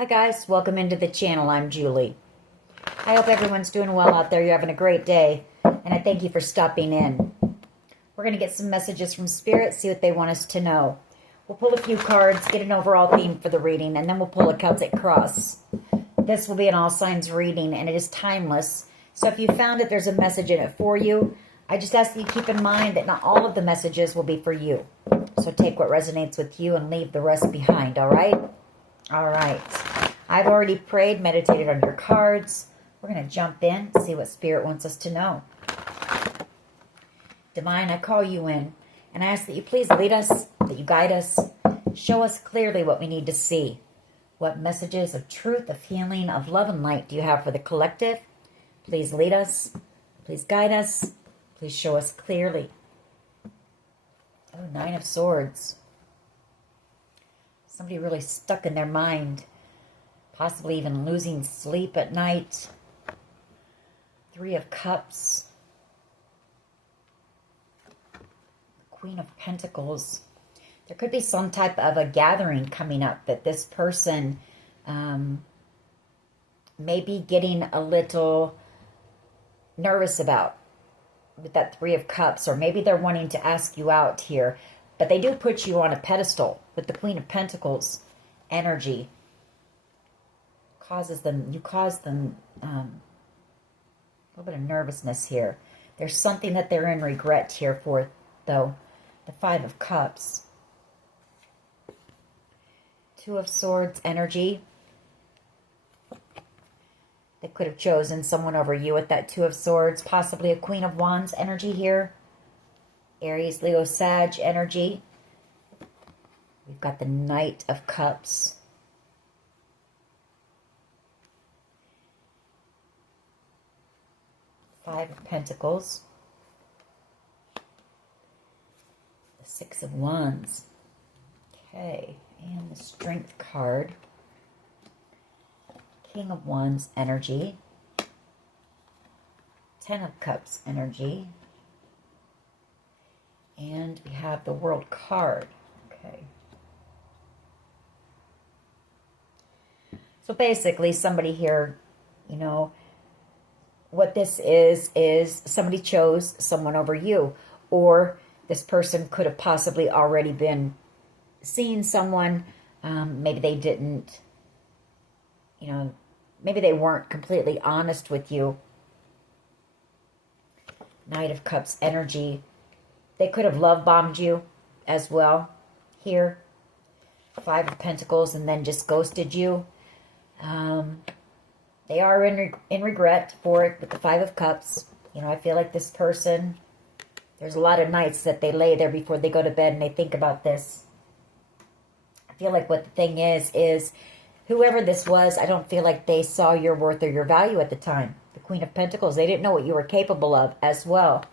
Hi guys, welcome into the channel. I'm Julie. I hope everyone's doing well out there. You're having a great day, and I thank you for stopping in. We're going to get some messages from Spirit, see what they want us to know. We'll pull a few cards, get an overall theme for the reading, and then we'll pull a Celtic cross. This will be an all signs reading, and it is timeless. So if you found that there's a message in it for you, I just ask that you keep in mind that not all of the messages will be for you. So take what resonates with you and leave the rest behind, all right? All right. I've already prayed, meditated on your cards. We're going to jump in, see what Spirit wants us to know. Divine, I call you in, and I ask that you please lead us, that you guide us, show us clearly what we need to see. What messages of truth, of healing, of love and light do you have for the collective? Please lead us, please guide us, please show us clearly. Oh, Nine of Swords. Somebody really stuck in their mind, possibly even losing sleep at night. Three of Cups. Queen of Pentacles. There could be some type of a gathering coming up that this person may be getting a little nervous about with that Three of Cups, or maybe they're wanting to ask you out here, but they do put you on a pedestal with the Queen of Pentacles energy. You cause them a little bit of nervousness here. There's something that they're in regret here for, though. The Five of Cups. Two of Swords energy. They could have chosen someone over you with that Two of Swords. Possibly a Queen of Wands energy here. Aries, Leo, Sag energy. We've got the Knight of Cups. Five of Pentacles. The Six of Wands. Okay, and the Strength card. King of Wands energy. Ten of Cups energy. And we have the World card. Okay. So basically, somebody here, you know, what this is somebody chose someone over you. Or this person could have possibly already been seeing someone. Maybe they didn't, you know, maybe they weren't completely honest with you. Knight of Cups energy. They could have love bombed you as well here. Five of Pentacles, and then just ghosted you. They are in regret for it with the Five of Cups. You know, I feel like this person, there's a lot of nights that they lay there before they go to bed and they think about this. I feel like what the thing is whoever this was, I don't feel like they saw your worth or your value at the time. The Queen of Pentacles, they didn't know what you were capable of as well.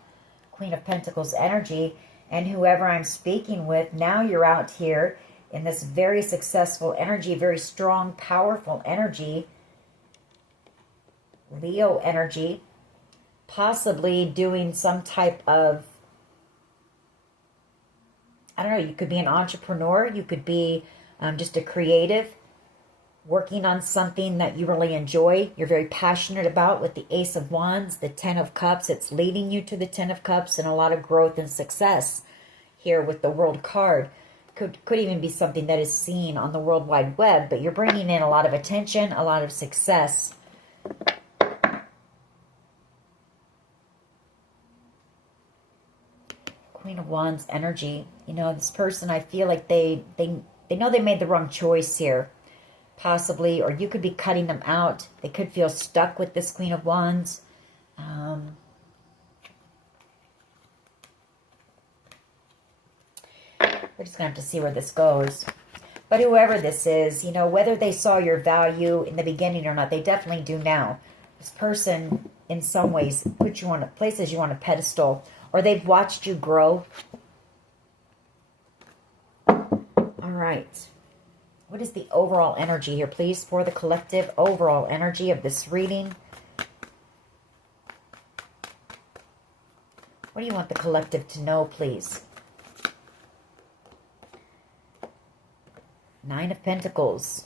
Queen of Pentacles energy, and whoever I'm speaking with, now you're out here in this very successful energy, very strong, powerful energy. Leo energy, possibly doing some type of, I don't know, you could be an entrepreneur, you could be just a creative, working on something that you really enjoy, you're very passionate about. With the Ace of Wands, the Ten of Cups, it's leading you to the Ten of Cups and a lot of growth and success here with the World card. Could even be something that is seen on the World Wide Web, but you're bringing in a lot of attention, a lot of success. Queen of Wands energy. You know, this person, I feel like they know they made the wrong choice here. Possibly, or you could be cutting them out. They could feel stuck with this Queen of Wands. We're just going to have to see where this goes. But whoever this is, you know, whether they saw your value in the beginning or not, they definitely do now. This person, in some ways, puts you on places you on a pedestal, or they've watched you grow. All right. What is the overall energy here, please, for the collective overall energy of this reading? What do you want the collective to know, please? Nine of Pentacles.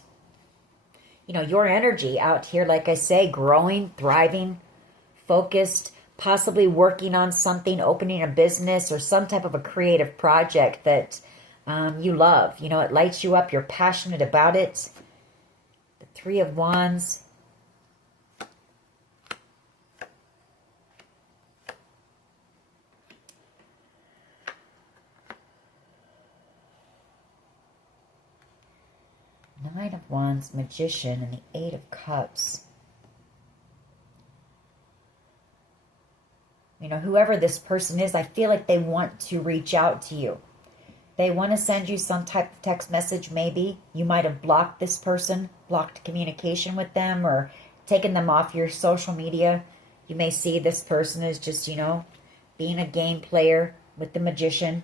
your energy out here, like I say, growing, thriving, focused, possibly working on something, opening a business or some type of a creative project that you love. It lights you up. You're passionate about it. The Three of Wands. Nine of Wands, Magician, and the Eight of Cups. Whoever this person is, I feel like they want to reach out to you. They want to send you some type of text message, maybe. You might have blocked this person, blocked communication with them, or taken them off your social media. You may see this person as just, being a game player with the Magician.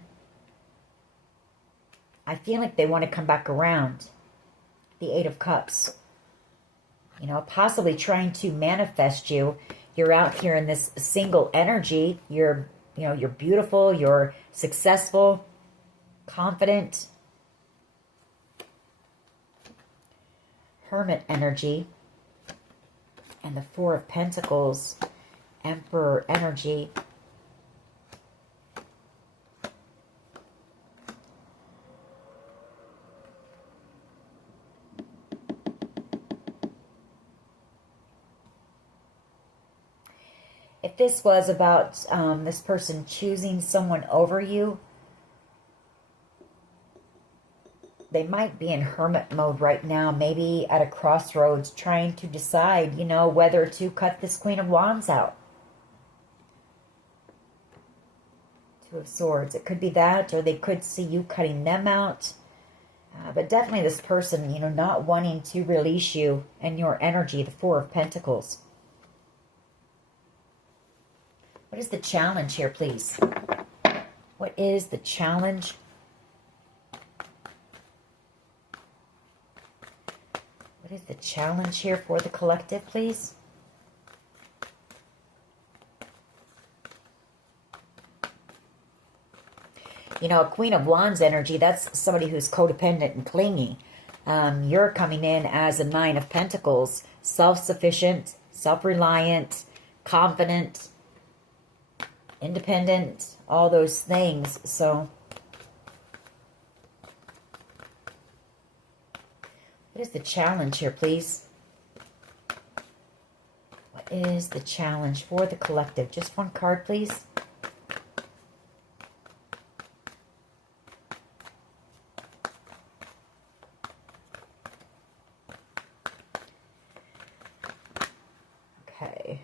I feel like they want to come back around. The Eight of Cups. Possibly trying to manifest you. You're out here in this single energy. You're beautiful. You're successful, confident. Hermit energy. And the Four of Pentacles. Emperor energy. If this was about this person choosing someone over you, they might be in hermit mode right now, maybe at a crossroads trying to decide, whether to cut this Queen of Wands out. Two of Swords. It could be that, or they could see you cutting them out. But definitely this person, not wanting to release you and your energy, the Four of Pentacles. What is the challenge here, please? What is the challenge? What is the challenge here for the collective, please? A Queen of Wands energy, that's somebody who's codependent and clingy. You're coming in as a Nine of Pentacles, self-sufficient, self-reliant, confident, independent, all those things. So what is the challenge here, please? What is the challenge for the collective? Just one card, please. Okay.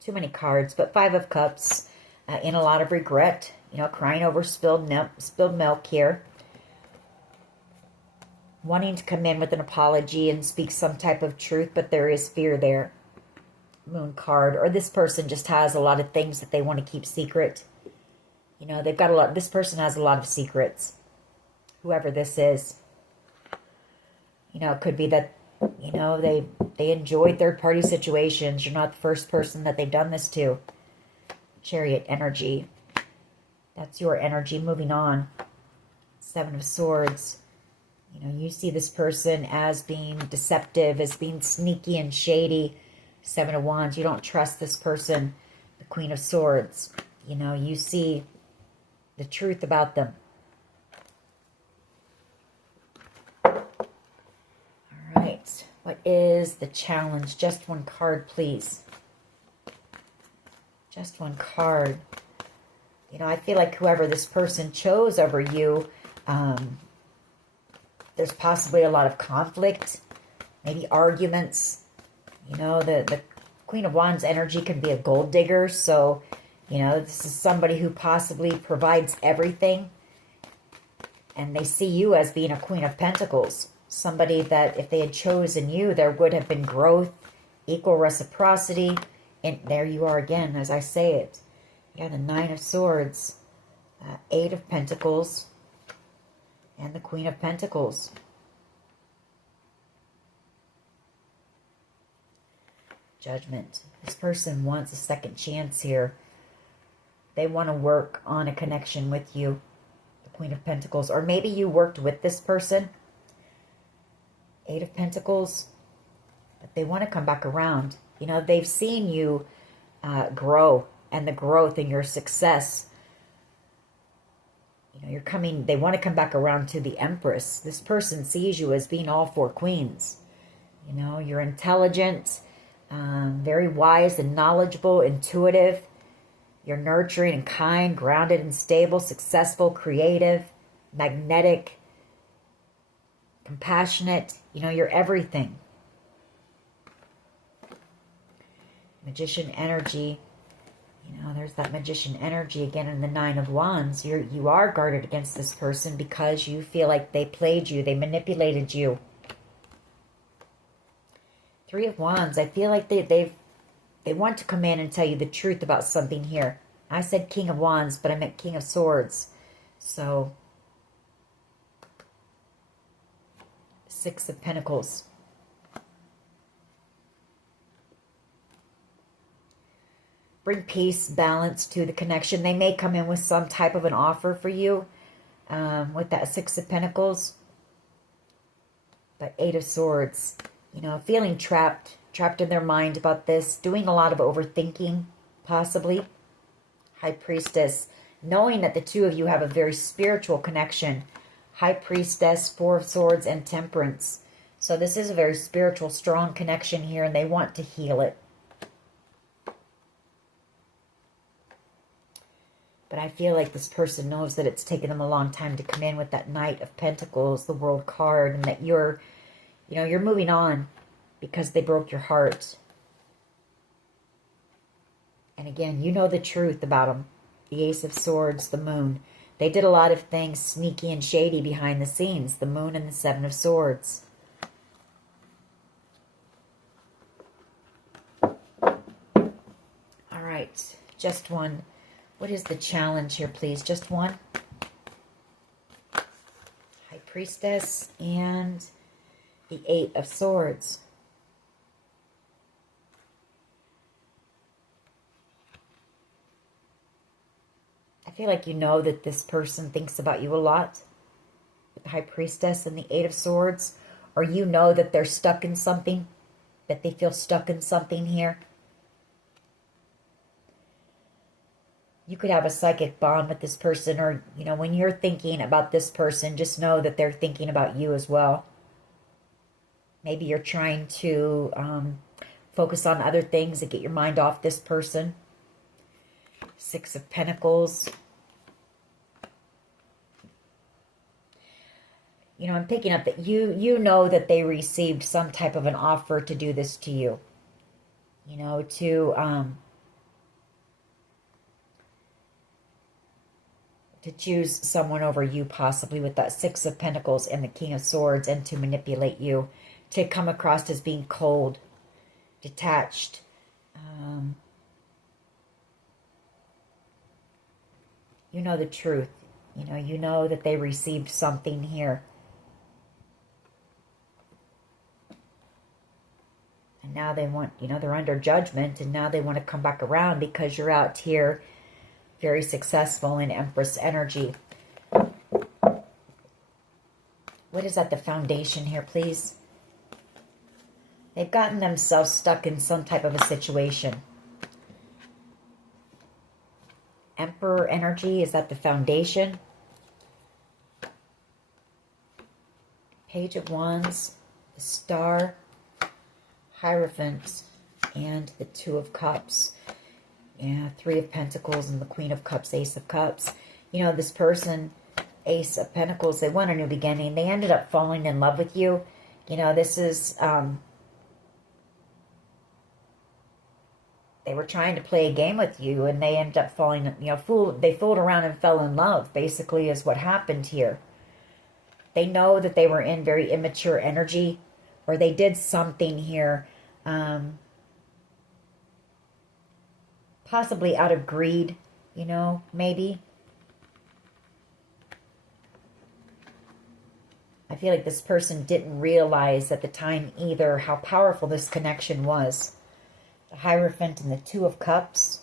Too many cards, but Five of Cups, in a lot of regret, crying over spilled milk here. Wanting to come in with an apology and speak some type of truth, but there is fear there. Moon card, or this person just has a lot of things that they want to keep secret. They've got a lot, this person has a lot of secrets. Whoever this is. It could be that, they enjoy third-party situations. You're not the first person that they've done this to. Chariot energy. That's your energy. Moving on. Seven of Swords. You see this person as being deceptive, as being sneaky and shady. Seven of Wands. You don't trust this person. The Queen of Swords. You see the truth about them. All right. What is the challenge? Just one card, please. Just one card. I feel like whoever this person chose over you, there's possibly a lot of conflict, maybe arguments. The Queen of Wands energy can be a gold digger. So, this is somebody who possibly provides everything. And they see you as being a Queen of Pentacles. Somebody that if they had chosen you, there would have been growth, equal reciprocity. And there you are again, as I say it. You got a Nine of Swords, Eight of Pentacles, and the Queen of Pentacles. Judgment. This person wants a second chance here. They want to work on a connection with you, the Queen of Pentacles. Or maybe you worked with this person Eight of Pentacles. But they want to come back around. You know, they've seen you grow, and the growth and your success. You know, they want to come back around to the Empress. This person sees you as being all four queens. You know, you're intelligent, very wise and knowledgeable, intuitive. You're nurturing and kind, grounded and stable, successful, creative, magnetic, compassionate. You know, you're everything. Magician energy. You know, there's that magician energy again in the Nine of Wands. You are guarded against this person because you feel like they played you. They manipulated you. Three of Wands. I feel like they want to come in and tell you the truth about something here. I said King of Wands, but I meant King of Swords. So, Six of Pentacles. Bring peace, balance to the connection. They may come in with some type of an offer for you with that Six of Pentacles. But Eight of Swords, you know, feeling trapped in their mind about this, doing a lot of overthinking, possibly. High Priestess, knowing that the two of you have a very spiritual connection. High Priestess, Four of Swords, and Temperance. So this is a very spiritual, strong connection here, and they want to heal it. But I feel like this person knows that it's taken them a long time to come in with that Knight of Pentacles, the World card, and that you're moving on because they broke your heart. And again, you know the truth about them. The Ace of Swords, the Moon. They did a lot of things sneaky and shady behind the scenes. The Moon and the Seven of Swords. All right, just one. What is the challenge here, please? Just one. High Priestess and the Eight of Swords. I feel like you know that this person thinks about you a lot. With the High Priestess and the Eight of Swords. Or you know that they're stuck in something. That they feel stuck in something here. You could have a psychic bond with this person, or, you know, when you're thinking about this person, just know that they're thinking about you as well. Maybe you're trying to focus on other things and get your mind off this person. Six of Pentacles. You know, I'm picking up that you know that they received some type of an offer to do this to you. You know, to choose someone over you, possibly with that Six of Pentacles and the King of Swords, and to manipulate you, to come across as being cold, detached. You know the truth. You know that they received something here. And now they want, they're under judgment, and now they want to come back around because you're out here very successful in Empress energy. What is at the foundation here, please? They've gotten themselves stuck in some type of a situation. Emperor energy is at the foundation. Page of Wands, the Star, Hierophant, and the Two of Cups. Yeah, Three of Pentacles and the Queen of Cups, Ace of Cups. This person, Ace of Pentacles, they want a new beginning. They ended up falling in love with you. This is... they were trying to play a game with you, and they ended up falling, they fooled around and fell in love, basically, is what happened here. They know that they were in very immature energy, or they did something here, possibly out of greed, maybe. I feel like this person didn't realize at the time either how powerful this connection was. The Hierophant and the Two of Cups.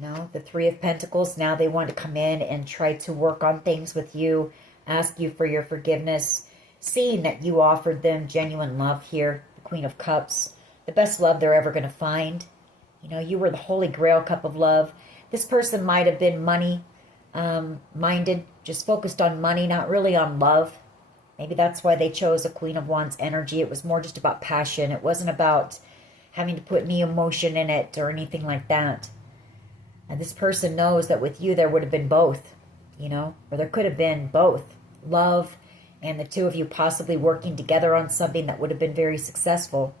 The Three of Pentacles. Now they want to come in and try to work on things with you, ask you for your forgiveness. seeing that you offered them genuine love here, the Queen of Cups, the best love they're ever going to find. You know, you were the Holy Grail cup of love. This person might have been money minded, just focused on money, not really on love. Maybe that's why they chose a Queen of Wands energy. It was more just about passion. It wasn't about having to put any emotion in it or anything like that. And this person knows that with you there would have been both, you know, or there could have been both. Love and the two of you possibly working together on something that would have been very successful.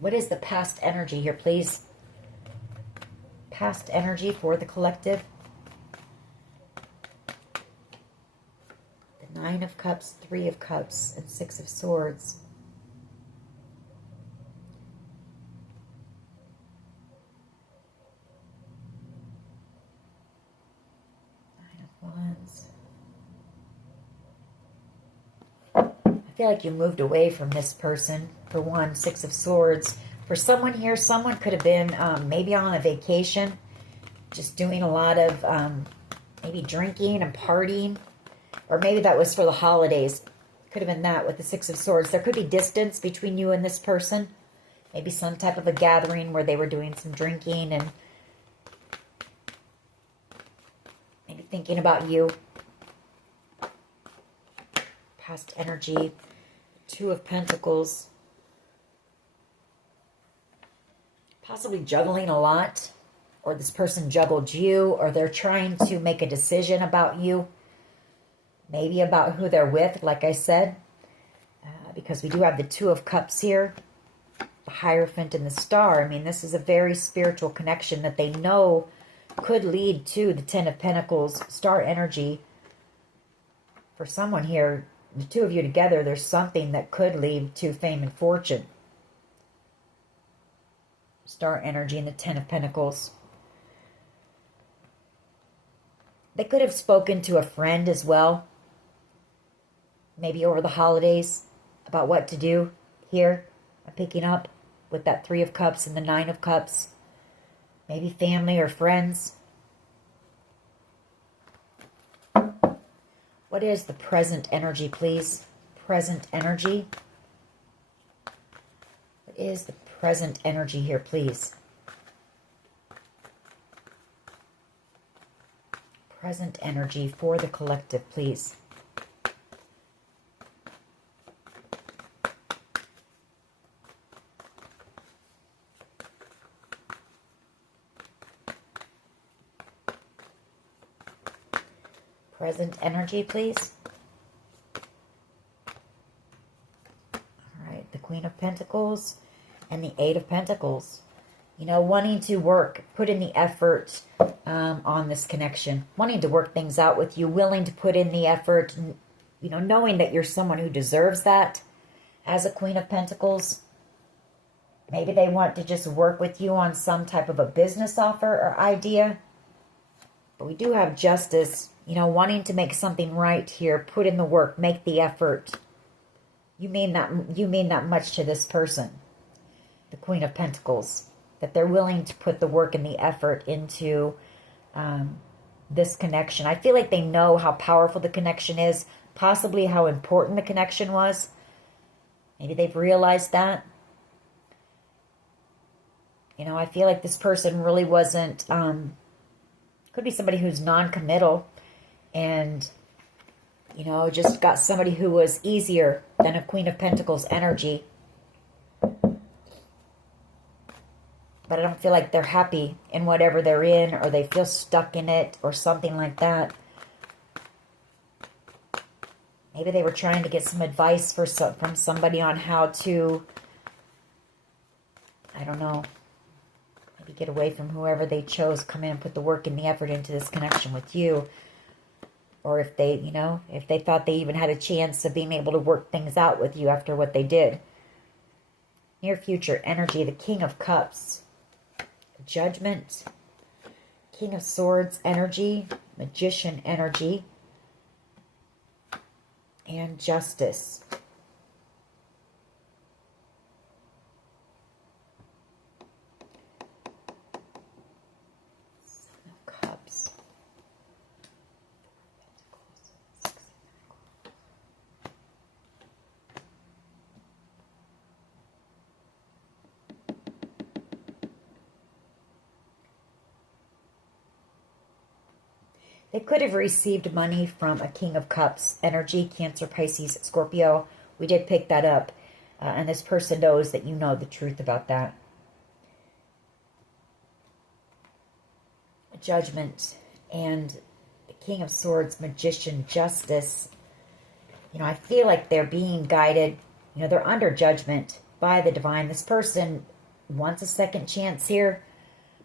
What is the past energy here, please? Past energy for the collective. The Nine of Cups, Three of Cups, and Six of Swords. Nine of Wands. I feel like you moved away from this person. For one, Six of Swords. For someone here, someone could have been maybe on a vacation, just doing a lot of maybe drinking and partying. Or maybe that was for the holidays. Could have been that with the Six of Swords. There could be distance between you and this person. Maybe some type of a gathering where they were doing some drinking and maybe thinking about you. Past energy. Two of Pentacles. Possibly juggling a lot. Or this person juggled you. Or they're trying to make a decision about you. Maybe about who they're with, like I said. Because we do have the Two of Cups here. The Hierophant and the Star. I mean, this is a very spiritual connection that they know could lead to the Ten of Pentacles, star energy. For someone here, the two of you together, there's something that could lead to fame and fortune. Star energy and the Ten of Pentacles. They could have spoken to a friend as well. Maybe over the holidays about what to do here. I'm picking up with that Three of Cups and the Nine of Cups. Maybe family or friends. What is the present energy, please? Present energy. What is the present energy here, please? Present energy for the collective, please. Present energy, please. All right, the Queen of Pentacles and the Eight of Pentacles. You know, wanting to work, put in the effort on this connection. Wanting to work things out with you, willing to put in the effort, you know, knowing that you're someone who deserves that as a Queen of Pentacles. Maybe they want to just work with you on some type of a business offer or idea. But we do have Justice. You know, wanting to make something right here, put in the work, make the effort. You mean that much to this person, the Queen of Pentacles, that they're willing to put the work and the effort into this connection. I feel like they know how powerful the connection is, possibly how important the connection was. Maybe they've realized that. You know, I feel like this person really wasn't, could be somebody who's non-committal. And, you know, just got somebody who was easier than a Queen of Pentacles energy. But I don't feel like they're happy in whatever they're in, or they feel stuck in it, or something like that. Maybe they were trying to get some advice from somebody on how to, I don't know, maybe get away from whoever they chose, come in and put the work and the effort into this connection with you. Or if they, you know, if they thought they even had a chance of being able to work things out with you after what they did. Near future energy, the King of Cups. Judgment. King of Swords energy. Magician energy. And Justice. Son of Cups. They could have received money from a King of Cups energy, Cancer, Pisces, Scorpio. We did pick that up. And this person knows that you know the truth about that. Judgment and the King of Swords, Magician, Justice. You know, I feel like they're being guided. You know, they're under judgment by the divine. This person wants a second chance here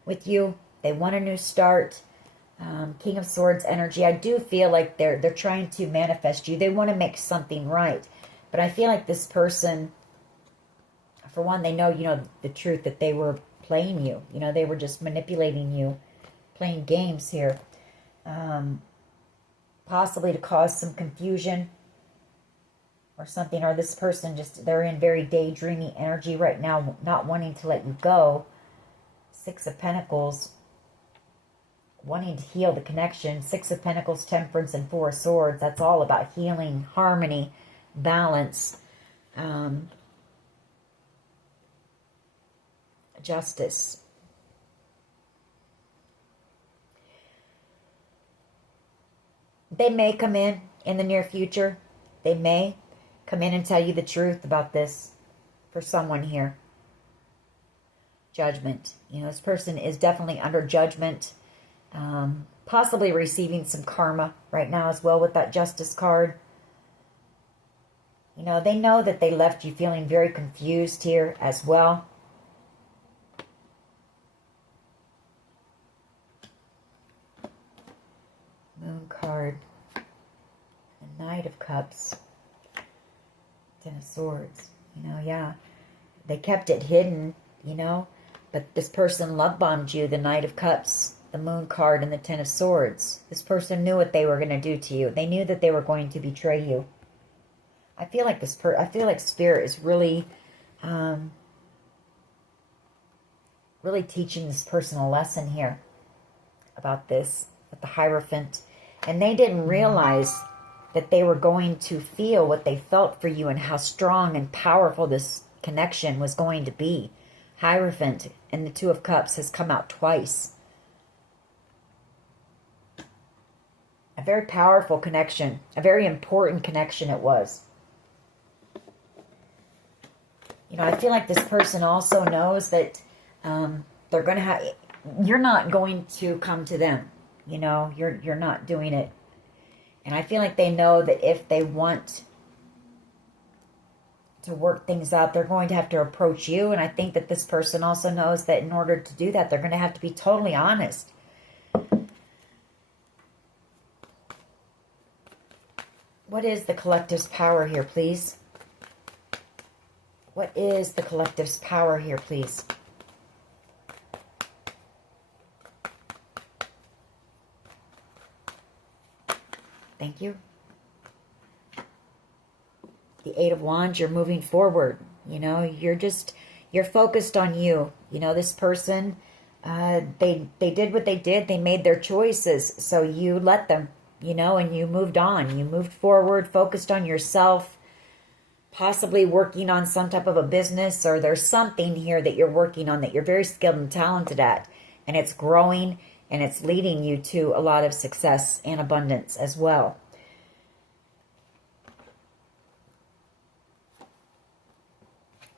with you. They want a new start. King of Swords energy. I do feel like they're trying to manifest you. They want to make something right. But I feel like this person, for one, they know, you know, the truth that they were playing you. You know, they were just manipulating you, playing games here. Possibly to cause some confusion or something. Or this person just, they're in very daydreamy energy right now, not wanting to let you go. Six of Pentacles. Wanting to heal the connection. Six of Pentacles, Temperance, and Four of Swords. That's all about healing, harmony, balance, justice. They may come in the near future. They may come in and tell you the truth about this for someone here. Judgment. You know, this person is definitely under judgment. Possibly receiving some karma right now as well with that Justice card. You know, they know that they left you feeling very confused here as well. Moon card. The Knight of Cups. Ten of Swords. You know, yeah. They kept it hidden, you know. But this person love bombed you, the Knight of Cups, the Moon card, and the Ten of Swords. This person knew what they were going to do to you. They knew that they were going to betray you. I feel like I feel like Spirit is really, really teaching this person a lesson here about this with the Hierophant, and they didn't realize that they were going to feel what they felt for you and how strong and powerful this connection was going to be. Hierophant and the Two of Cups has come out twice. A very powerful connection, a very important connection it was. You know, I feel like this person also knows that they're going to have, you're not going to come to them. You know, you're not doing it. And I feel like they know that if they want to work things out, they're going to have to approach you. And I think that this person also knows that in order to do that, they're going to have to be totally honest. What is the collective's power here, please? What is the collective's power here, please? Thank you. The Eight of Wands, you're moving forward. You know, you're focused on you. You know, this person, they did what they did. They made their choices. So you let them, you know, and you moved on. You moved forward, focused on yourself, possibly working on some type of a business, or there's something here that you're working on that you're very skilled and talented at, and it's growing and it's leading you to a lot of success and abundance as well.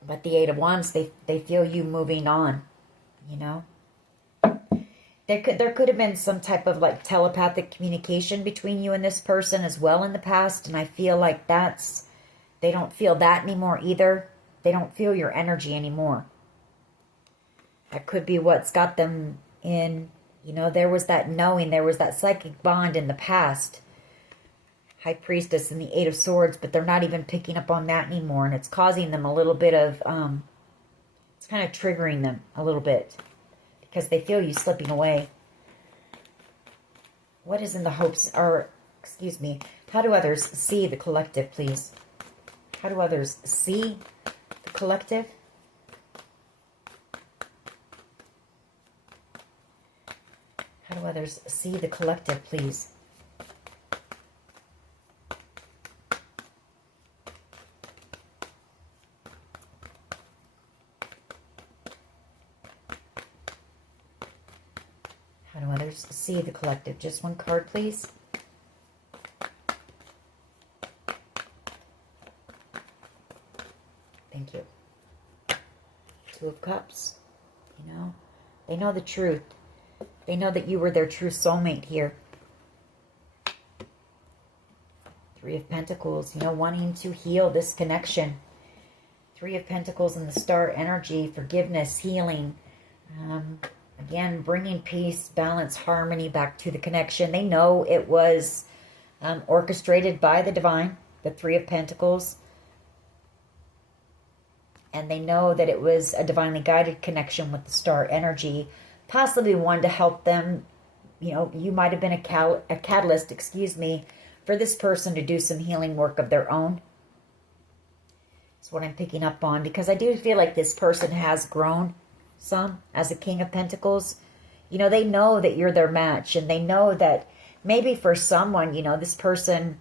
But the Eight of Wands, they feel you moving on, you know. There could have been some type of like telepathic communication between you and this person as well in the past, and I feel like they don't feel that anymore either. They don't feel your energy anymore. That could be what's got them in, you know, there was that knowing, there was that psychic bond in the past. High Priestess and the Eight of Swords, but they're not even picking up on that anymore, and it's causing them a little bit of, it's kind of triggering them a little bit because they feel you slipping away. What is in the hopes, or, excuse me, how do others see the collective, please? How do others see the collective? How do others see the collective, please? How do others see the collective? Just one card, please. Thank you. Two of Cups. You know, they know the truth. They know that you were their true soulmate here. Three of Pentacles, you know, wanting to heal this connection. Three of Pentacles in the star energy, forgiveness, healing. Again, bringing peace, balance, harmony back to the connection. They know it was orchestrated by the divine, the Three of Pentacles. And they know that it was a divinely guided connection with the star energy. Possibly one to help them. You know, you might have been a catalyst, excuse me, for this person to do some healing work of their own. That's what I'm picking up on, because I do feel like this person has grown some as a King of Pentacles. You know, they know that you're their match, and they know that maybe for someone, you know, this person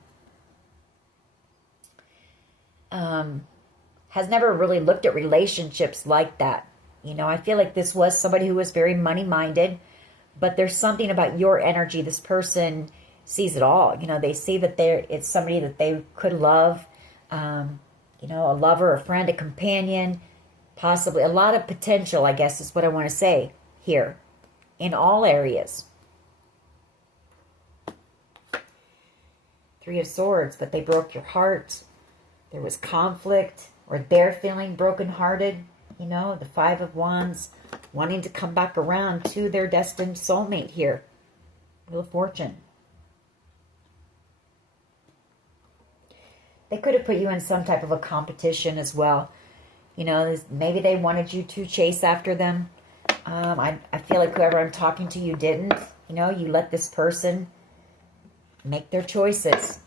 has never really looked at relationships like that. You know, I feel like this was somebody who was very money-minded, but there's something about your energy. This person sees it all. You know, they see that it's somebody that they could love, you know, a lover, a friend, a companion, possibly a lot of potential, I guess is what I want to say here, in all areas. Three of Swords, but they broke your heart. There was conflict, or they're feeling brokenhearted. You know, the Five of Wands, wanting to come back around to their destined soulmate here. Wheel of Fortune. They could have put you in some type of a competition as well. You know, maybe they wanted you to chase after them. I feel like whoever I'm talking to, you didn't. You know, you let this person make their choices.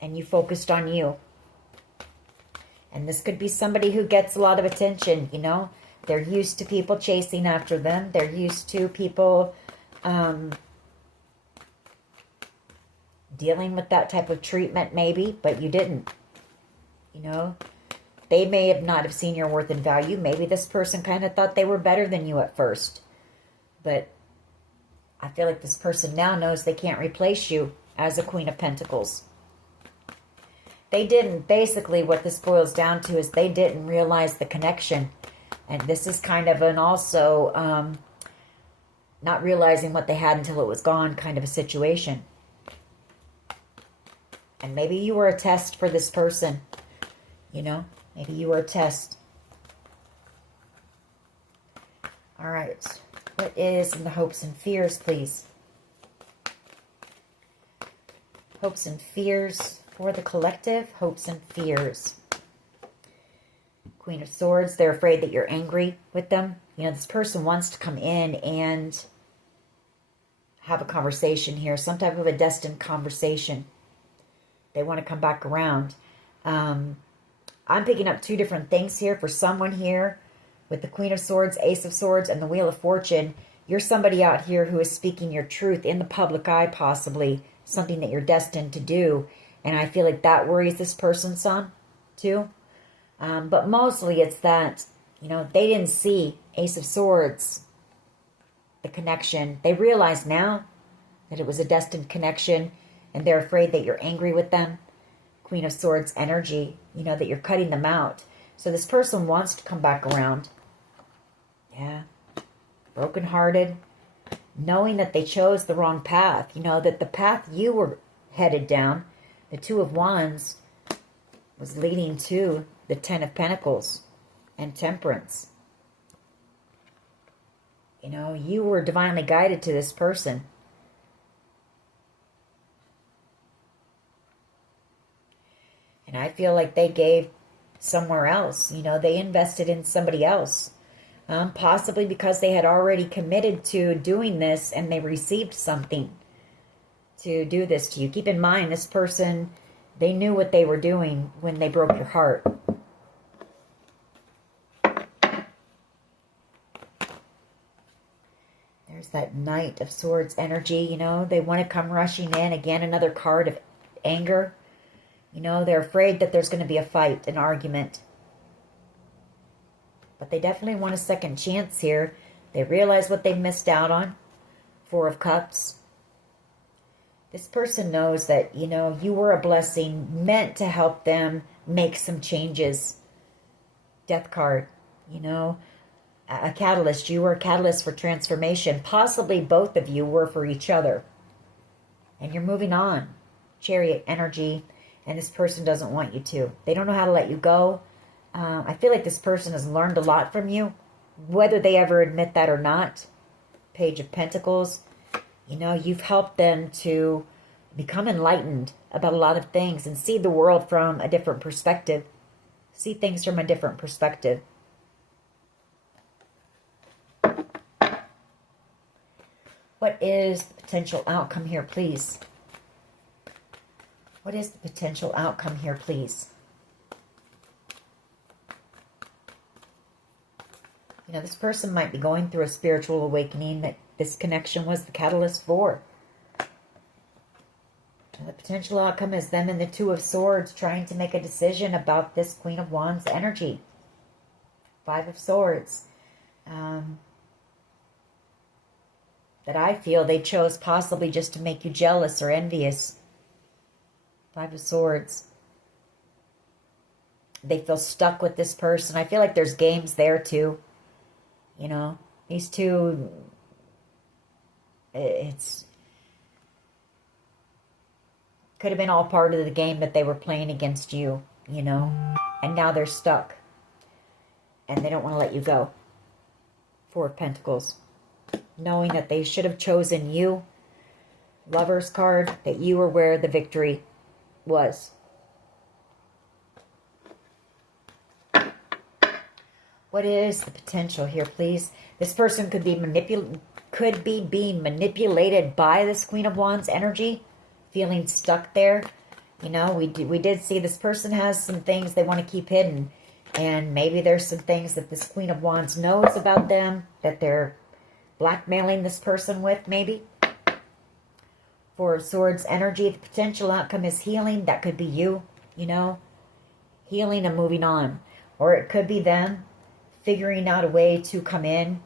And you focused on you. And this could be somebody who gets a lot of attention, you know. They're used to people chasing after them. They're used to people dealing with that type of treatment maybe, but you didn't. You know, they may have not have seen your worth and value. Maybe this person kind of thought they were better than you at first. But I feel like this person now knows they can't replace you as a Queen of Pentacles. They didn't. Basically, what this boils down to is they didn't realize the connection. And this is kind of an also not realizing what they had until it was gone kind of a situation. And maybe you were a test for this person. You know, maybe you were a test. All right. What is in the hopes and fears, please? Hopes and fears for the collective. Hopes and fears. Queen of Swords. They're afraid that you're angry with them. You know, this person wants to come in and have a conversation here. Some type of a destined conversation. They want to come back around. I'm picking up two different things here. For someone here with the Queen of Swords, Ace of Swords, and the Wheel of Fortune, you're somebody out here who is speaking your truth in the public eye, possibly. Something that you're destined to do. And I feel like that worries this person some, too. But mostly it's that, you know, they didn't see Ace of Swords, the connection. They realize now that it was a destined connection. And they're afraid that you're angry with them. Queen of Swords energy, you know, that you're cutting them out. So this person wants to come back around. Yeah. Brokenhearted. Knowing that they chose the wrong path. You know, that the path you were headed down, the Two of Wands, was leading to the Ten of Pentacles and Temperance. You know, you were divinely guided to this person. And I feel like they gave somewhere else. You know, they invested in somebody else. Possibly because they had already committed to doing this and they received something to do this to you. Keep in mind, this person, they knew what they were doing when they broke your heart. There's that Knight of Swords energy, you know. They want to come rushing in. Again, another card of anger. You know, they're afraid that there's going to be a fight, an argument. But they definitely want a second chance here. They realize what they missed out on. Four of Cups. This person knows that, you know, you were a blessing meant to help them make some changes. Death card, you know, a catalyst. You were a catalyst for transformation. Possibly both of you were for each other. And you're moving on. Chariot energy. And this person doesn't want you to. They don't know how to let you go. I feel like this person has learned a lot from you, whether they ever admit that or not. Page of Pentacles. You know, you've helped them to become enlightened about a lot of things and see the world from a different perspective. See things from a different perspective. What is the potential outcome here, please? What is the potential outcome here, please? You know, this person might be going through a spiritual awakening that this connection was the catalyst for. And the potential outcome is them and the Two of Swords trying to make a decision about this Queen of Wands energy. Five of Swords. That I feel they chose possibly just to make you jealous or envious. Five of Swords. They feel stuck with this person. I feel like there's games there too. You know, these two, it's could have been all part of the game that they were playing against you, you know, and now they're stuck and they don't want to let you go. Four of Pentacles, knowing that they should have chosen you. Lover's card, that you were where the victory was. What is the potential here, please? This person could be being manipulated by this Queen of Wands energy, feeling stuck there. You know, we did see this person has some things they want to keep hidden, and maybe there's some things that this Queen of Wands knows about them that they're blackmailing this person with, maybe. Four of Swords energy, the potential outcome is healing. That could be you, you know, healing and moving on, or it could be them figuring out a way to come in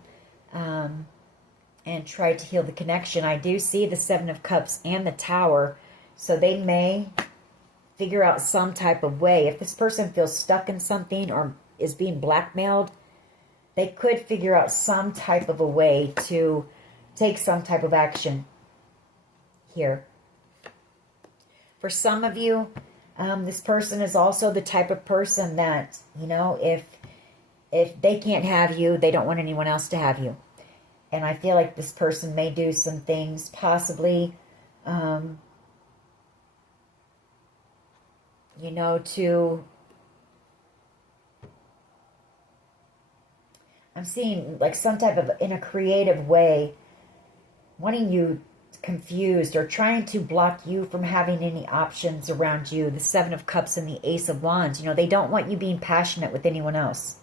and try to heal the connection. I do see the Seven of Cups and the Tower, so they may figure out some type of way. If this person feels stuck in something or is being blackmailed, they could figure out some type of a way to take some type of action here. For some of you, this person is also the type of person that, you know, if they can't have you, they don't want anyone else to have you. And I feel like this person may do some things, possibly, you know, I'm seeing like some type of, in a creative way, wanting you confused or trying to block you from having any options around you. The Seven of Cups and the Ace of Wands, you know, they don't want you being passionate with anyone else.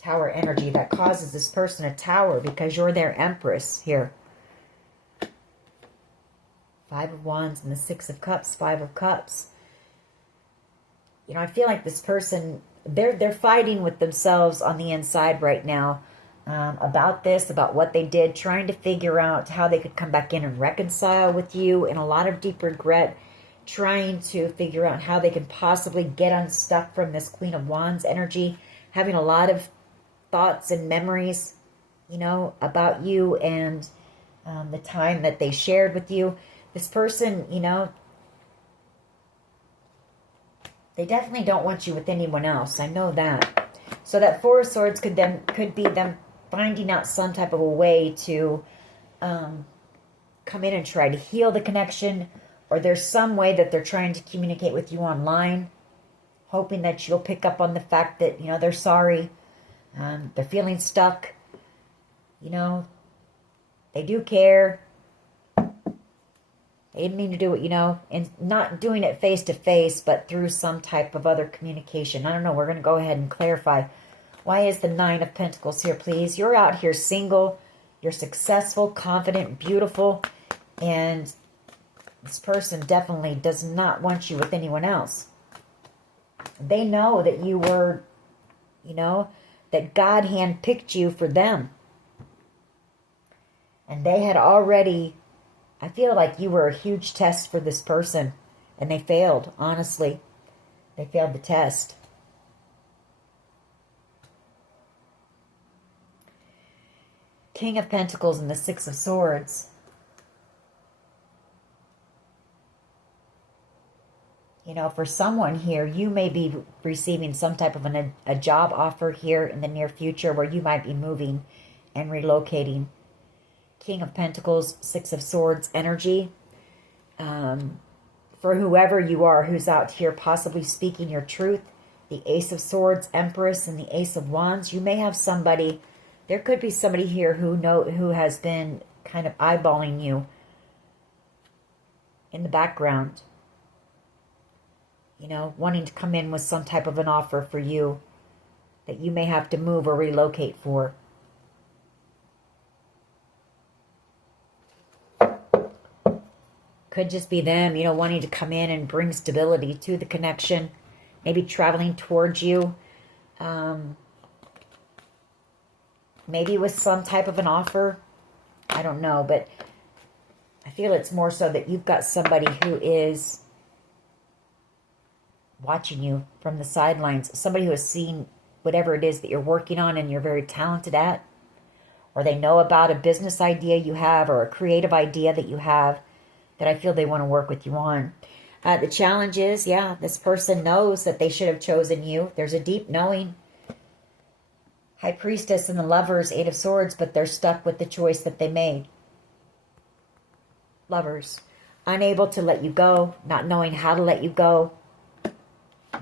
Tower energy, that causes this person a tower because you're their Empress here. Five of Wands and the Six of Cups, Five of Cups. You know, I feel like this person, they're fighting with themselves on the inside right now about this, about what they did, trying to figure out how they could come back in and reconcile with you, and a lot of deep regret, trying to figure out how they can possibly get unstuck from this Queen of Wands energy, having a lot of thoughts and memories, you know, about you and the time that they shared with you. This person, you know, they definitely don't want you with anyone else. I know that. So that Four of Swords could be them finding out some type of a way to come in and try to heal the connection, or there's some way that they're trying to communicate with you online, hoping that you'll pick up on the fact that, you know, they're sorry. They're feeling stuck. You know, they do care. They didn't mean to do it, you know, and not doing it face to face, but through some type of other communication. I don't know. We're going to go ahead and clarify. Why is the Nine of Pentacles here, please? You're out here single. You're successful, confident, beautiful. And this person definitely does not want you with anyone else. They know that you were, you know, that God handpicked you for them. And they had already, I feel like you were a huge test for this person. And they failed, honestly. They failed the test. King of Pentacles and the Six of Swords. You know, for someone here, you may be receiving some type of a job offer here in the near future where you might be moving and relocating. King of Pentacles, Six of Swords energy. For whoever you are who's out here possibly speaking your truth. The Ace of Swords, Empress, and the Ace of Wands. You may have somebody, there could be somebody here who has been kind of eyeballing you in the background. You know, wanting to come in with some type of an offer for you that you may have to move or relocate for. Could just be them, you know, wanting to come in and bring stability to the connection. Maybe traveling towards you. Maybe with some type of an offer. I don't know, but I feel it's more so that you've got somebody who is watching you from the sidelines. Somebody who has seen whatever it is that you're working on and you're very talented at. Or they know about a business idea you have or a creative idea that you have that I feel they want to work with you on. The challenge is, yeah, this person knows that they should have chosen you. There's a deep knowing. High Priestess and the Lovers, Eight of Swords, but they're stuck with the choice that they made. Lovers, unable to let you go, not knowing how to let you go,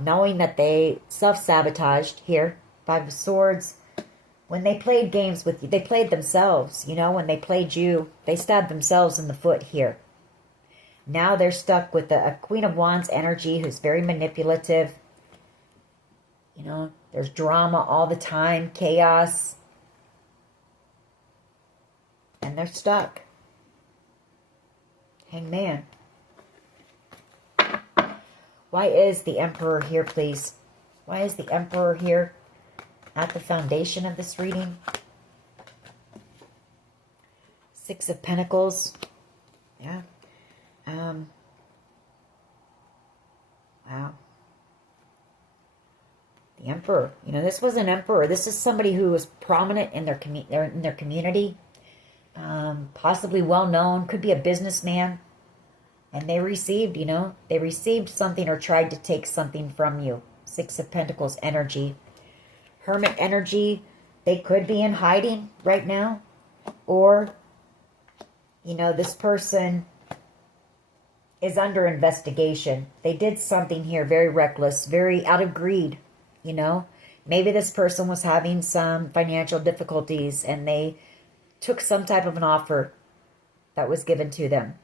knowing that they self-sabotaged here. Five of Swords. When they played games with you, they played themselves. You know, when they played you, they stabbed themselves in the foot here. Now they're stuck with a Queen of Wands energy who's very manipulative. You know, there's drama all the time, chaos. And they're stuck. Hangman. Why is the Emperor here, please? Why is the Emperor here at the foundation of this reading? Six of Pentacles. Yeah. Wow. The Emperor. You know, this was an Emperor. This is somebody who was prominent in their community. Possibly well known. Could be a businessman. And they received, you know, they received something or tried to take something from you. Six of Pentacles energy. Hermit energy. They could be in hiding right now. Or, you know, this person is under investigation. They did something here very reckless, very out of greed, you know. Maybe this person was having some financial difficulties and they took some type of an offer that was given to them.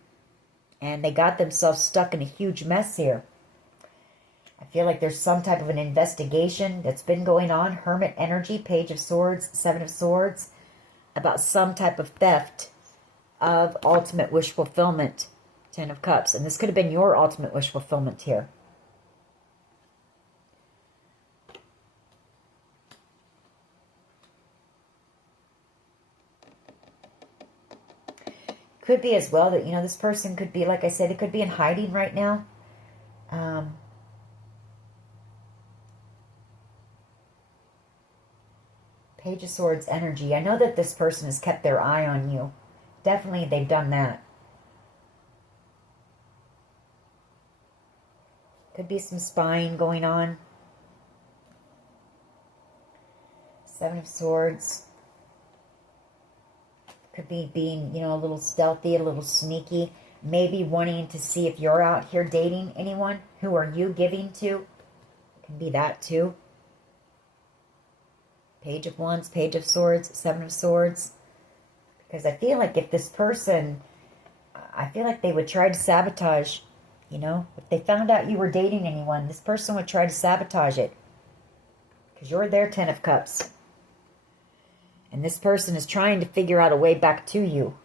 And they got themselves stuck in a huge mess here. I feel like there's some type of an investigation that's been going on. Hermit energy, Page of Swords, Seven of Swords, about some type of theft of ultimate wish fulfillment. Ten of Cups. And this could have been your ultimate wish fulfillment here. Could be as well that, you know, this person could be, like I said, it could be in hiding right now. Page of Swords energy. I know that this person has kept their eye on you. Definitely they've done that. Could be some spying going on. Seven of Swords. Could be being, you know, a little stealthy, a little sneaky. Maybe wanting to see if you're out here dating anyone. Who are you giving to? Can be that too. Page of Wands, Page of Swords, Seven of Swords. Because I feel like if this person, I feel like they would try to sabotage. You know, if they found out you were dating anyone, this person would try to sabotage it. Because you're their Ten of Cups. And this person is trying to figure out a way back to you.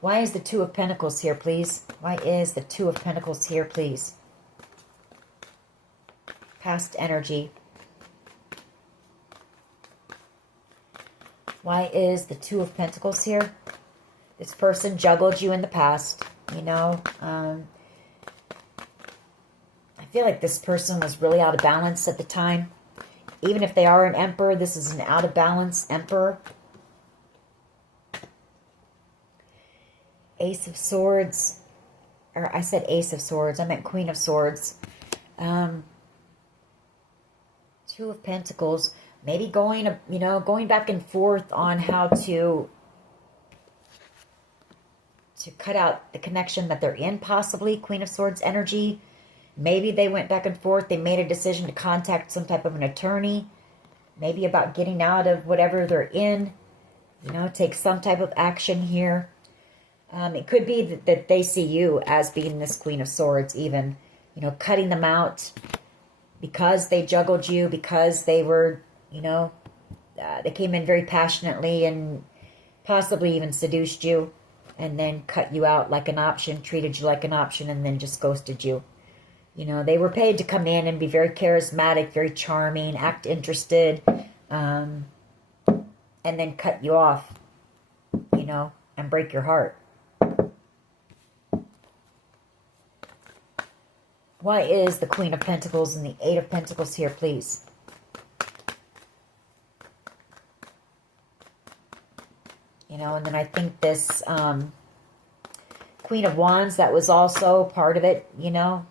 Why is the Two of Pentacles here, please? Why is the Two of Pentacles here, please? Past energy. Why is the Two of Pentacles here? This person juggled you in the past, you know. I feel like this person was really out of balance at the time. Even if they are an emperor, this is an out of balance emperor. Ace of Swords. Or I said Ace of Swords. I meant Queen of Swords. Two of Pentacles. Maybe going, you know, going back and forth on how to cut out the connection that they're in, possibly. Queen of Swords energy. Maybe they went back and forth. They made a decision to contact some type of an attorney. Maybe about getting out of whatever they're in. You know, take some type of action here. It could be that they see you as being this Queen of Swords even. You know, cutting them out because they juggled you, because they were, you know, they came in very passionately and possibly even seduced you and then cut you out like an option, treated you like an option, and then just ghosted you. You know, they were paid to come in and be very charismatic, very charming, act interested, and then cut you off, you know, and break your heart. Why is the Queen of Pentacles and the Eight of Pentacles here, please? You know, and then I think this Queen of Wands, that was also part of it, you know,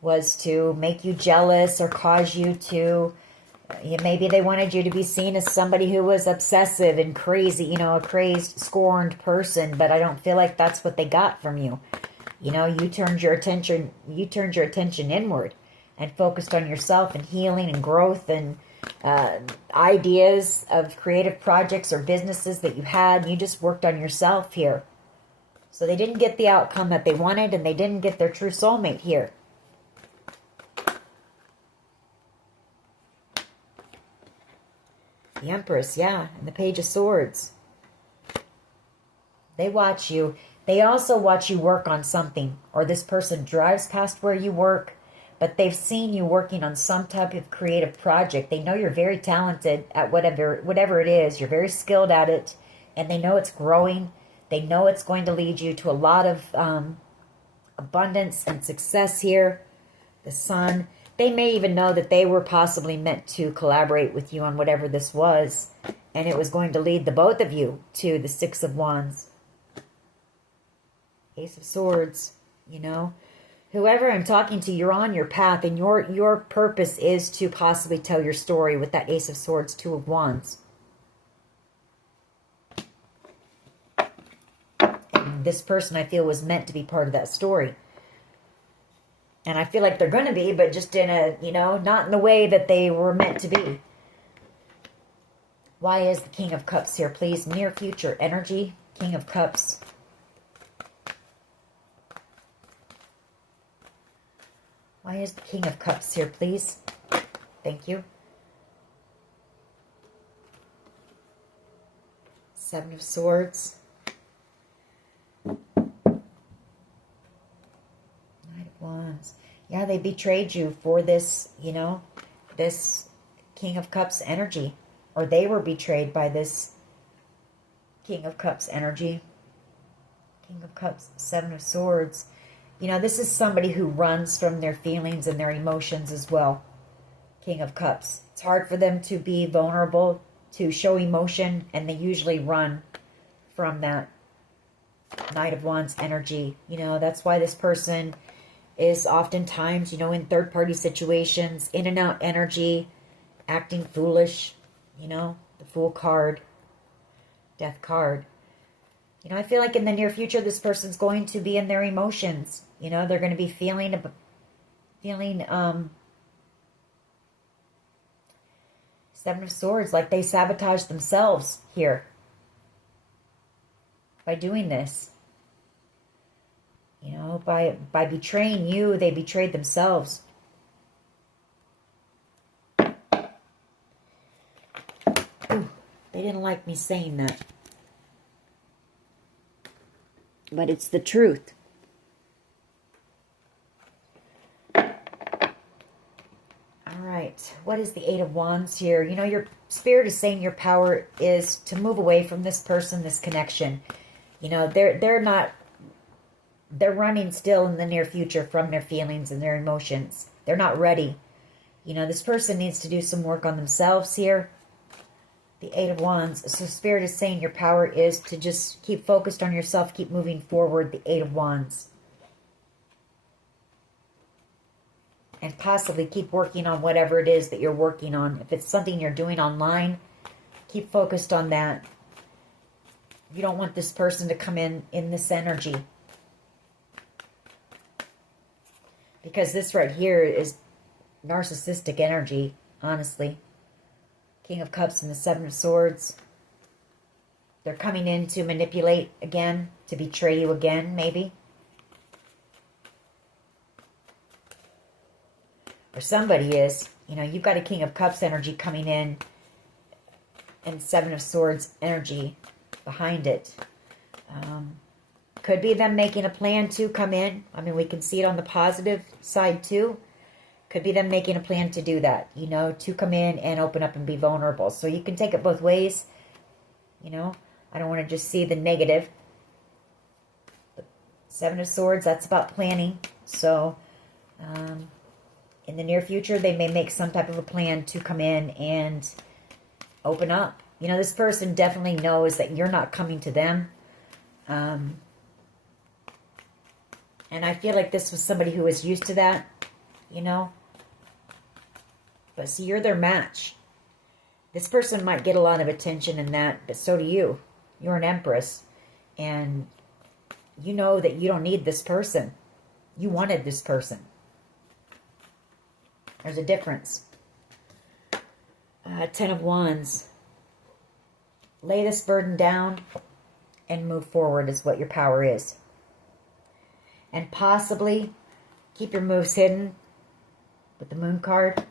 was to make you jealous or cause you to, maybe they wanted you to be seen as somebody who was obsessive and crazy, you know, a crazed, scorned person, but I don't feel like that's what they got from you. You know, you turned your attention inward and focused on yourself and healing and growth and ideas of creative projects or businesses that you had. You just worked on yourself here. So they didn't get the outcome that they wanted, and they didn't get their true soulmate here. The Empress, yeah, and the Page of Swords. They watch you. They also watch you work on something, or this person drives past where you work, but they've seen you working on some type of creative project. They know you're very talented at whatever it is. You're very skilled at it, and they know it's growing. They know it's going to lead you to a lot of abundance and success here. The Sun. They may even know that they were possibly meant to collaborate with you on whatever this was, and it was going to lead the both of you to the Six of Wands. Ace of Swords, you know. Whoever I'm talking to, you're on your path, and your purpose is to possibly tell your story with that Ace of Swords, Two of Wands. And this person, I feel, was meant to be part of that story. And I feel like they're going to be, but just in a, you know, not in the way that they were meant to be. Why is the King of Cups here, please? Near future energy, King of Cups. Why is the King of Cups here, please? Thank you. Seven of Swords. Knight of Wands. Yeah, they betrayed you for this, you know, this King of Cups energy. Or they were betrayed by this King of Cups energy. King of Cups, Seven of Swords. You know, this is somebody who runs from their feelings and their emotions as well. King of Cups. It's hard for them to be vulnerable, to show emotion, and they usually run from that Knight of Wands energy. You know, that's why this person is oftentimes, you know, in third-party situations, in and out energy, acting foolish, you know, the Fool card, Death card. You know, I feel like in the near future, this person's going to be in their emotions. You know, they're going to be feeling Seven of Swords, like they sabotaged themselves here by doing this. You know, by betraying you, they betrayed themselves. Ooh, they didn't like me saying that. But it's the truth. All right. right. What is the Eight of Wands here? You know, your spirit is saying your power is to move away from this person, this connection. You know, they're running still in the near future from their feelings and their emotions. They're not ready. You know, this person needs to do some work on themselves here. The Eight of Wands. So Spirit is saying your power is to just keep focused on yourself, keep moving forward. The Eight of Wands. And possibly keep working on whatever it is that you're working on. If it's something you're doing online, keep focused on that. You don't want this person to come in this energy. Because this right here is narcissistic energy, honestly. King of Cups and the Seven of Swords. They're coming in to manipulate again, to betray you again, maybe. Or somebody is. You know, you've got a King of Cups energy coming in and Seven of Swords energy behind it. Could be them making a plan to come in. I mean, we can see it on the positive side too. Could be them making a plan to do that, you know, to come in and open up and be vulnerable. So you can take it both ways. You know, I don't want to just see the negative. The Seven of Swords, that's about planning. So, in the near future, they may make some type of a plan to come in and open up. You know, this person definitely knows that you're not coming to them. And I feel like this was somebody who was used to that, you know. But see, you're their match. This person might get a lot of attention in that, but so do you. You're an Empress. And you know that you don't need this person. You wanted this person. There's a difference. Ten of Wands. Lay this burden down and move forward is what your power is. And possibly keep your moves hidden with the Moon card.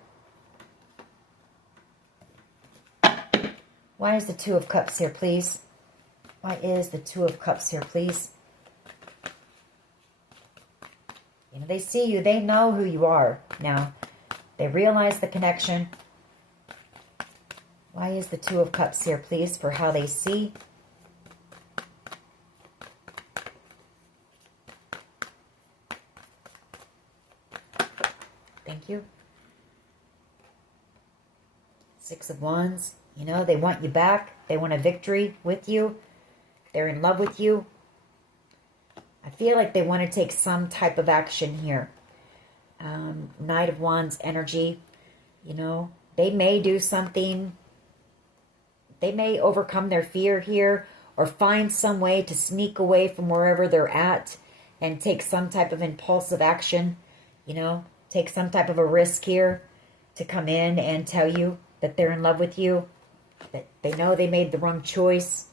Why is the Two of Cups here, please? Why is the Two of Cups here, please? You know, they see you. They know who you are now. They realize the connection. Why is the Two of Cups here, please, for how they see? Thank you. Six of Wands. You know, they want you back. They want a victory with you. They're in love with you. I feel like they want to take some type of action here. Knight of Wands energy. You know, they may do something. They may overcome their fear here or find some way to sneak away from wherever they're at and take some type of impulsive action. You know, take some type of a risk here to come in and tell you that they're in love with you, that they know they made the wrong choice,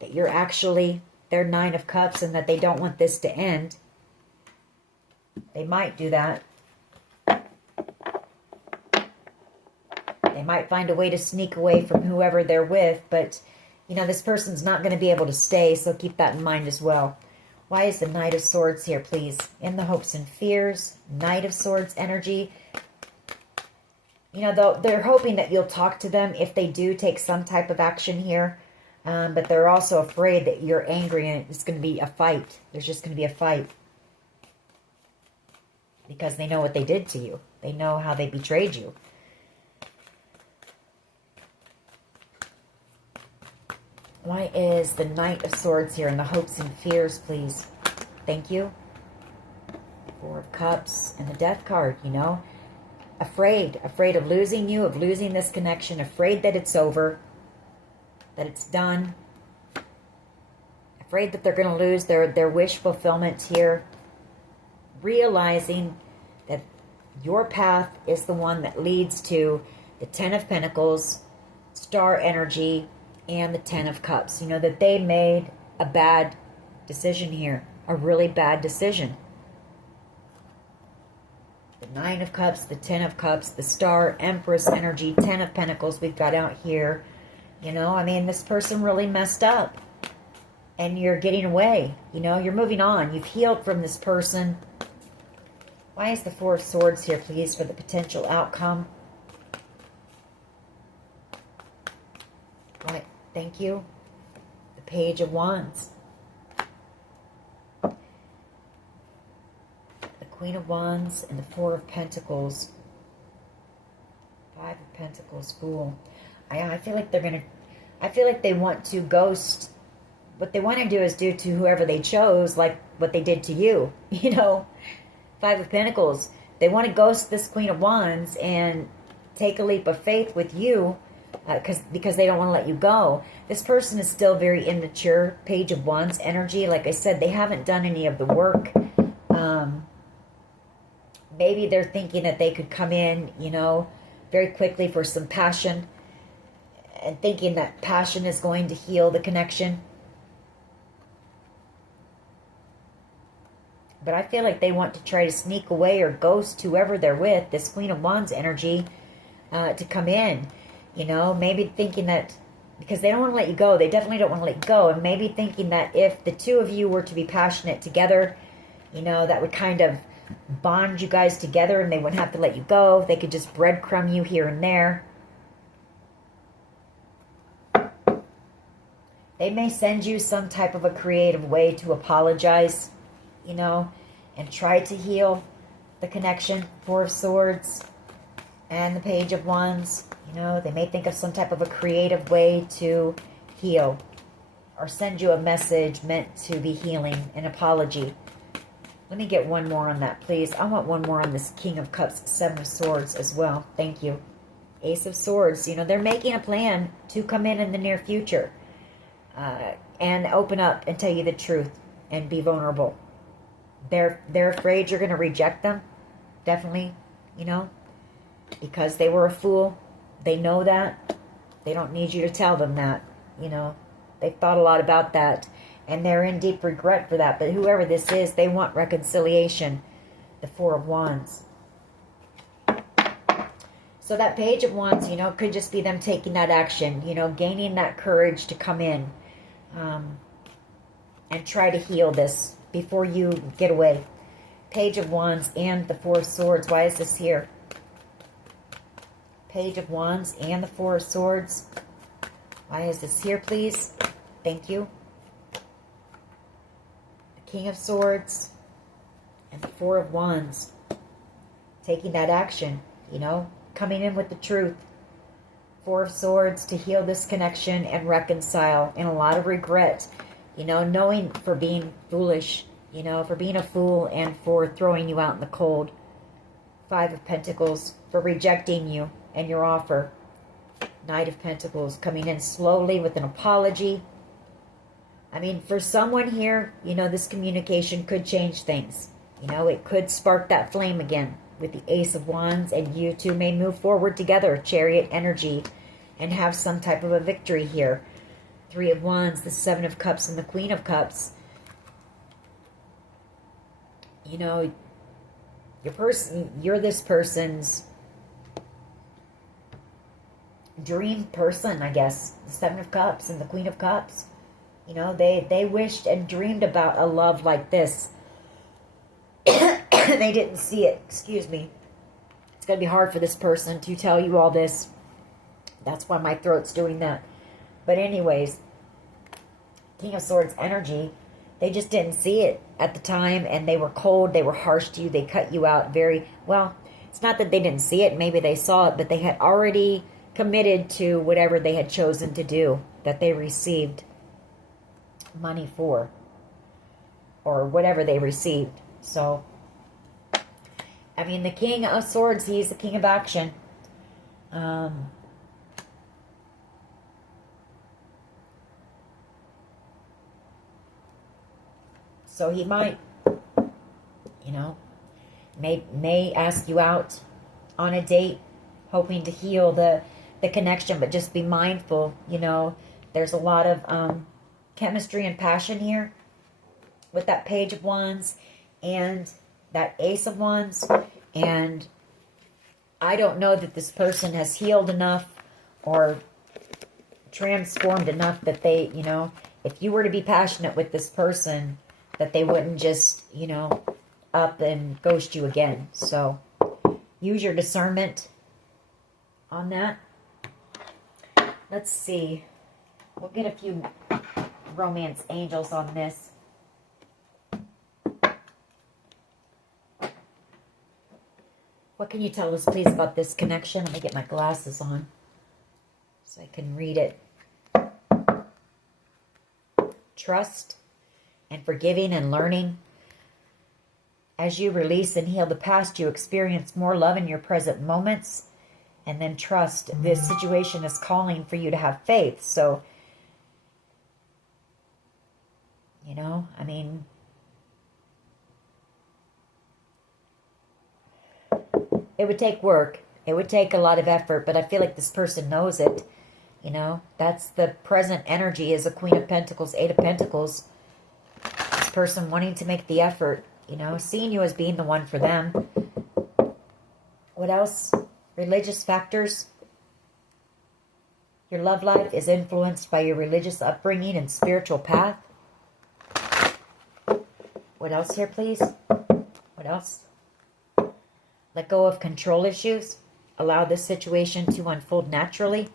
that you're actually their Nine of Cups and that they don't want this to end. They might do that. They might find a way to sneak away from whoever they're with, but, you know, this person's not going to be able to stay, so keep that in mind as well. Why is the Knight of Swords here, please? In the hopes and fears, Knight of Swords energy. You know, they're hoping that you'll talk to them if they do take some type of action here, but they're also afraid that you're angry and it's going to be a fight. There's just going to be a fight. Because they know what they did to you. They know how they betrayed you. Why is the Knight of Swords here in the hopes and fears, please? Thank you. Four of Cups and the Death card, you know. Afraid of losing you, of losing this connection. Afraid that it's over, that it's done. Afraid that they're going to lose their wish fulfillment here. Realizing that your path is the one that leads to the Ten of Pentacles, Star energy, and the Ten of Cups. You know, that they made a bad decision here. A really bad decision. The Nine of Cups, the Ten of Cups, the Star, Empress energy, Ten of Pentacles we've got out here. You know, I mean, this person really messed up. And you're getting away. You know, you're moving on. You've healed from this person. Why is the Four of Swords here, please, for the potential outcome? Thank you. The Page of Wands. The Queen of Wands and the Four of Pentacles. Five of Pentacles, Fool. I feel like they're going to... I feel like they want to ghost... What they want to do is do to whoever they chose, like what they did to you. You know? Five of Pentacles. They want to ghost this Queen of Wands and take a leap of faith with you because they don't want to let you go. This person is still very immature. Page of Wands energy. Like I said, they haven't done any of the work. Maybe they're thinking that they could come in, you know, very quickly for some passion and thinking that passion is going to heal the connection. But I feel like they want to try to sneak away or ghost whoever they're with, this Queen of Wands energy, to come in. You know, maybe thinking that, because they don't want to let you go. They definitely don't want to let you go. And maybe thinking that if the two of you were to be passionate together, you know, that would kind of bond you guys together and they wouldn't have to let you go. They could just breadcrumb you here and there. They may send you some type of a creative way to apologize, you know, and try to heal the connection. Four of Swords and the Page of Wands. You know, they may think of some type of a creative way to heal or send you a message meant to be healing, an apology. Let me get one more on that, please. I want one more on this King of Cups, Seven of Swords as well. Thank you. Ace of Swords. You know, they're making a plan to come in the near future and open up and tell you the truth and be vulnerable. They're afraid you're going to reject them. Definitely, you know, because they were a fool. They know that. They don't need you to tell them that, you know. They've thought a lot about that. And they're in deep regret for that. But whoever this is, they want reconciliation. The Four of Wands. So that Page of Wands, you know, could just be them taking that action. You know, gaining that courage to come in. And try to heal this before you get away. Page of Wands and the Four of Swords. Why is this here? Page of Wands and the Four of Swords. Why is this here, please? Thank you. King of Swords and the Four of Wands. Taking that action, you know, coming in with the truth. Four of Swords to heal this connection and reconcile, and a lot of regret, you know, knowing for being foolish, you know, for being a fool and for throwing you out in the cold. Five of Pentacles for rejecting you and your offer. Knight of Pentacles coming in slowly with an apology. I mean, for someone here, you know, this communication could change things. You know, it could spark that flame again with the Ace of Wands, and you two may move forward together, Chariot energy, and have some type of a victory here. Three of Wands, the Seven of Cups, and the Queen of Cups. You know, you're this person's dream person, I guess. The Seven of Cups and the Queen of Cups. You know, they wished and dreamed about a love like this. They didn't see it. Excuse me. It's going to be hard for this person to tell you all this. That's why my throat's doing that. But anyways, King of Swords energy, they just didn't see it at the time, and they were cold, they were harsh to you, they cut you out very, well, it's not that they didn't see it, maybe they saw it, but they had already committed to whatever they had chosen to do, that they received money for, or whatever they received. So, I mean, the King of Swords, he's the king of action. So he might, you know, may ask you out on a date, hoping to heal the connection, but just be mindful, you know, there's a lot of chemistry and passion here with that Page of Wands and that Ace of Wands, and I don't know that this person has healed enough or transformed enough that they, you know, if you were to be passionate with this person, that they wouldn't just, you know, up and ghost you again. So use your discernment on that. Let's see. We'll get a few romance angels on this. What can you tell us, please, about this connection? Let me get my glasses on so I can read it. Trust and forgiving and learning. As you release and heal the past, you experience more love in your present moments. And then trust. This situation is calling for you to have faith. So, you know, I mean, it would take work. It would take a lot of effort, but I feel like this person knows it. You know, that's the present energy is a Queen of Pentacles, Eight of Pentacles. This person wanting to make the effort, you know, seeing you as being the one for them. What else? Religious factors. Your love life is influenced by your religious upbringing and spiritual path. What else here, please? What else? Let go of control issues. Allow this situation to unfold naturally.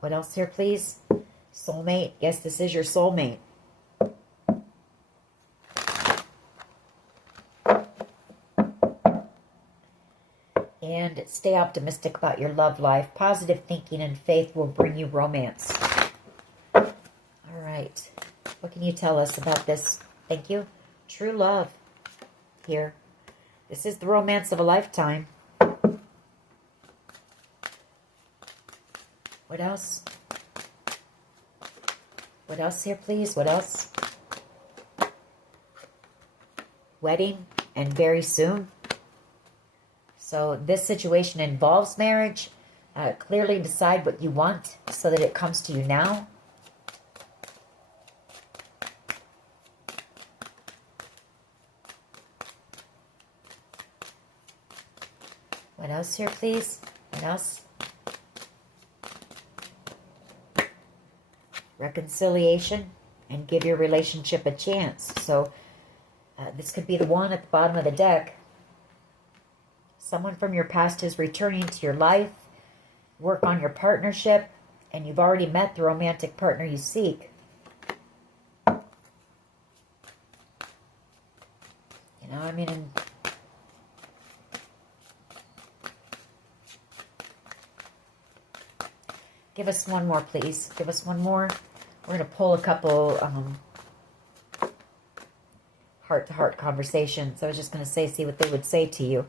What else here, please? Soulmate. Yes, this is your soulmate. And stay optimistic about your love life. Positive thinking and faith will bring you romance. All right. What can you tell us about this? Thank you. True love here. This is the romance of a lifetime. What else? What else here, please? What else? Wedding and very soon. So this situation involves marriage. Clearly decide what you want so that it comes to you now. What else here, please? What else? Reconciliation and give your relationship a chance. So this could be the one at the bottom of the deck. Someone from your past is returning to your life. Work on your partnership. And you've already met the romantic partner you seek. You know, I mean... Give us one more, please. Give us one more. We're going to pull a couple heart-to-heart conversations. I was just going to say, see what they would say to you.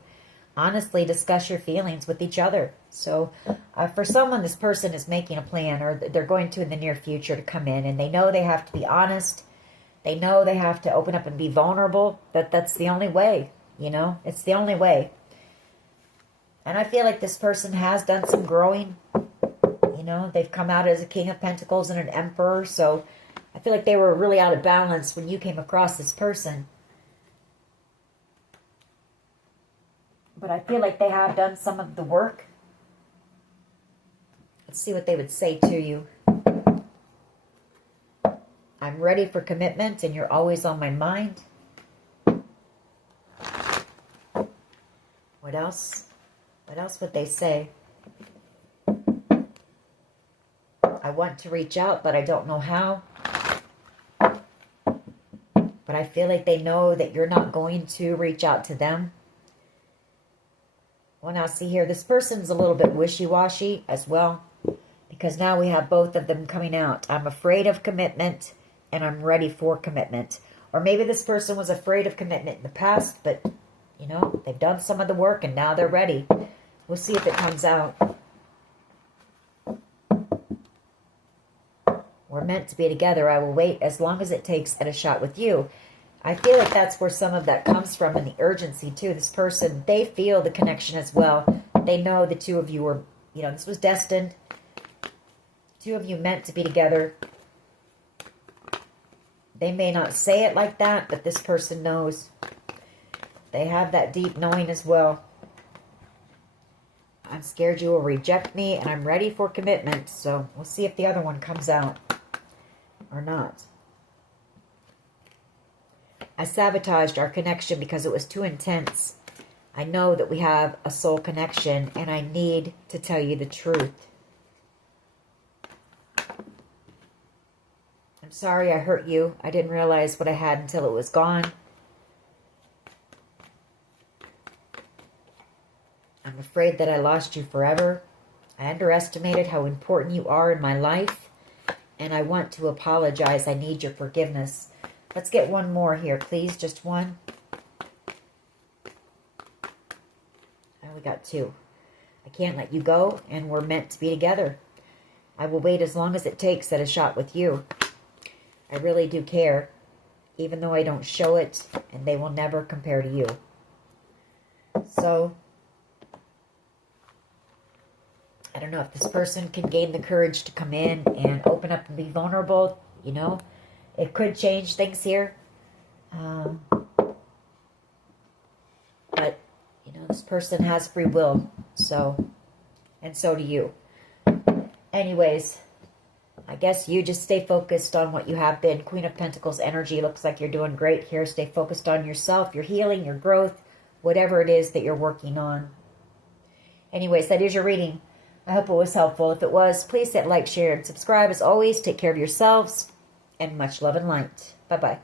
Honestly, discuss your feelings with each other. So, for someone, this person is making a plan, or they're going to in the near future to come in, and they know they have to be honest. They know they have to open up and be vulnerable. That's the only way, you know? It's the only way. And I feel like this person has done some growing. You know, they've come out as a King of Pentacles and an Emperor, so I feel like they were really out of balance when you came across this person. But I feel like they have done some of the work. Let's see what they would say to you. I'm ready for commitment and you're always on my mind. What else? What else would they say? I want to reach out, but I don't know how. But I feel like they know that you're not going to reach out to them. Well, now see here, this person's a little bit wishy-washy as well, because now we have both of them coming out. I'm afraid of commitment, and I'm ready for commitment. Or maybe this person was afraid of commitment in the past, but, you know, they've done some of the work, and now they're ready. We'll see if it comes out. We're meant to be together. I will wait as long as it takes at a shot with you. I feel like that's where some of that comes from, and the urgency too. This person, they feel the connection as well. They know the two of you were, you know, this was destined. Two of you meant to be together. They may not say it like that, but this person knows. They have that deep knowing as well. I'm scared you will reject me, and I'm ready for commitment. So we'll see if the other one comes out or not. I sabotaged our connection because it was too intense. I know that we have a soul connection, and I need to tell you the truth. I'm sorry I hurt you. I didn't realize what I had until it was gone. I'm afraid that I lost you forever. I underestimated how important you are in my life, and I want to apologize. I need your forgiveness. Let's get one more here, please. Just one. Oh, we got two. I can't let you go, and we're meant to be together. I will wait as long as it takes at a shot with you. I really do care, even though I don't show it, and they will never compare to you. So, I don't know if this person can gain the courage to come in and open up and be vulnerable. You know, it could change things here. But, you know, this person has free will. So, and so do you. Anyways, I guess you just stay focused on what you have been. Queen of Pentacles energy looks like you're doing great here. Stay focused on yourself, your healing, your growth, whatever it is that you're working on. Anyways, that is your reading. I hope it was helpful. If it was, please hit like, share, and subscribe. As always, take care of yourselves, and much love and light. Bye-bye.